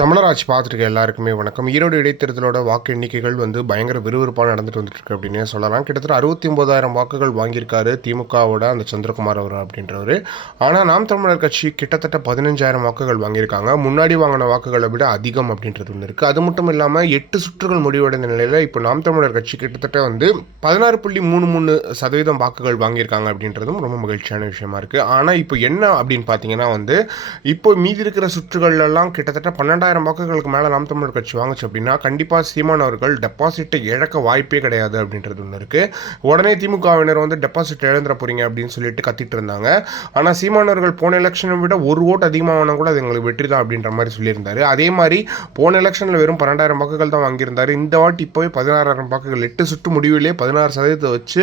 தமிழராட்சி பார்த்துருக்க எல்லாருக்குமே வணக்கம். ஈரோடு இடைத்தேர்தலோட வாக்கு எண்ணிக்கைகள் வந்து பயங்கர விறுவிறுப்பாக நடந்துட்டு வந்துட்டுருக்கு அப்படின்னு அப்படின்னே சொல்லலாம். கிட்டத்தட்ட அறுபத்தி ஒன்பதாயிரம் வாக்குகள் வாங்கியிருக்காரு திமுகவோட அந்த சந்திரகுமார் அவர் அப்படின்றவர். ஆனால் நாம் தமிழர் கட்சி கிட்டத்தட்ட பதினஞ்சாயிரம் வாக்குகள் வாங்கியிருக்காங்க. முன்னாடி வாங்கின வாக்குகளை விட அதிகம் அப்படின்றது ஒன்று இருக்குது அது மட்டும் இல்லாமல் எட்டு சுற்றுகள் முடிவடைந்த நிலையில் இப்போ நாம் தமிழர் கட்சி கிட்டத்தட்ட வந்து பதினாறு புள்ளி மூணு மூணு சதவீதம் வாக்குகள் வாங்கியிருக்காங்க அப்படின்றதும் ரொம்ப மகிழ்ச்சியான விஷயமா இருக்குது ஆனால் இப்போ என்ன அப்படின்னு பார்த்தீங்கன்னா வந்து இப்போ மீதி இருக்கிற சுற்றுகள்லாம் கிட்டத்தட்ட பன்னெண்டாயிரம் வாக்குகளுக்கு மேலே நாம் தமிழர் கட்சி வாங்குச்சு அப்படின்னா கண்டிப்பாக சீமான் அவர்கள் டெபாசிட்டை இழக்க வாய்ப்பே கிடையாது அப்படின்றது ஒன்று இருக்குது உடனே திமுகவினர் வந்து டெபாசிட் இழந்துட போகிறீங்க அப்படின்னு சொல்லிட்டு கத்திட்டு இருந்தாங்க. ஆனால் சீமான் அவர்கள் போன எலெக்ஷனை விட ஒரு ஓட் அதிகமாக கூட அது எங்களுக்கு வெற்றி தான் அப்படின்ற மாதிரி சொல்லியிருந்தாரு. அதே மாதிரி போன எலெக்ஷனில் வெறும் பன்னெண்டாயிரம் வாக்குகள் தான் வாங்கியிருந்தாரு. இந்த வாட்டி இப்போவே பதினாறாயிரம் வாக்குகள் எட்டு சுற்று முடிவிலே பதினாறு சதவீதத்தை வச்சு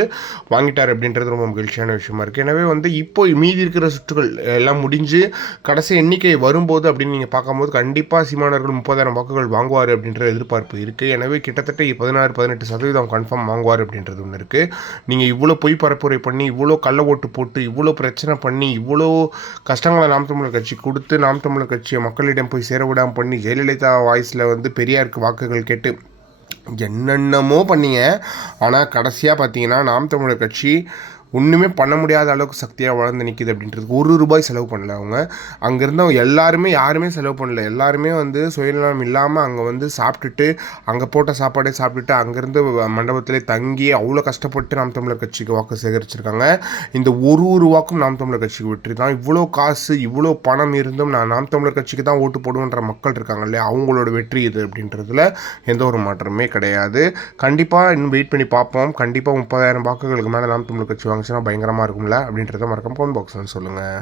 வாங்கிட்டார் அப்படின்றது ரொம்ப மகிழ்ச்சியான விஷயமா இருக்குது எனவே வந்து இப்போ மீதி இருக்கிற சுற்றுகள் எல்லாம் முடிஞ்சு கடைசி எண்ணிக்கை வரும்போது அப்படின்னு நீங்கள் பார்க்கும்போது கண்டிப்பாக சீமானவர்கள் முப்பதாயிரம் வாக்குகள் வாங்குவார் அப்படின்ற எதிர்பார்ப்பு இருக்குது எனவே கிட்டத்தட்ட பதினாறு பதினெட்டு சதவீதம் கன்ஃபார்ம் வாங்குவார் அப்படின்றது ஒன்று இருக்குது நீங்கள் இவ்வளோ பொய் பரப்புரை பண்ணி இவ்வளோ கள்ள ஓட்டு போட்டு இவ்வளோ பிரச்சனை பண்ணி இவ்வளோ கஷ்டங்களை நாம் தமிழர் கட்சி கொடுத்து நாம் தமிழர் கட்சியை மக்களிடம் போய் சேர விடாமல் பண்ணி ஜெயலலிதா வாய்ஸில் வந்து பெரியாருக்கு வாக்குகள் கேட்டு என்னென்னமோ பண்ணீங்க. ஆனால் கடைசியாக பார்த்தீங்கன்னா நாம் தமிழர் கட்சி ஒன்றுமே பண்ண முடியாத அளவுக்கு சக்தியாக வளர்ந்து நிற்கிது அப்படின்றதுக்கு ஒரு ரூபாய் செலவு பண்ணல அவங்க. அங்கேருந்து அவங்க எல்லாருமே யாருமே செலவு பண்ணல. எல்லாருமே வந்து சுயநலம் இல்லாமல் அங்கே வந்து சாப்பிட்டுட்டு அங்கே போட்ட சாப்பாடே சாப்பிட்டுட்டு அங்கேருந்து மண்டபத்திலே தங்கி அவ்வளோ கஷ்டப்பட்டு நாம் தமிழர் கட்சிக்கு வாக்கு சேகரிச்சிருக்காங்க. இந்த ஒரு ஒரு வாக்கும் நாம் தமிழர் கட்சிக்கு வெற்றி தான். இவ்வளோ காசு இவ்வளோ பணம் இருந்தும் நான் நாம் தமிழர் கட்சிக்கு தான் ஓட்டு போடுவோன்ற மக்கள் இருக்காங்க இல்லையா? அவங்களோட வெற்றி இது அப்படின்றதுல எந்த ஒரு மாற்றமே கிடையாது. கண்டிப்பாக இன்னும் வெயிட் பண்ணி பார்ப்போம். கண்டிப்பாக முப்பதாயிரம் வாக்குகளுக்கு மேலே நாம் தமிழர் கட்சி வாங்கிச்சுன்னா பயங்கரமாக இருக்கும்ல அப்படின்றத மறக்காம கமெண்ட் பாக்ஸ்னு சொல்லுங்கள்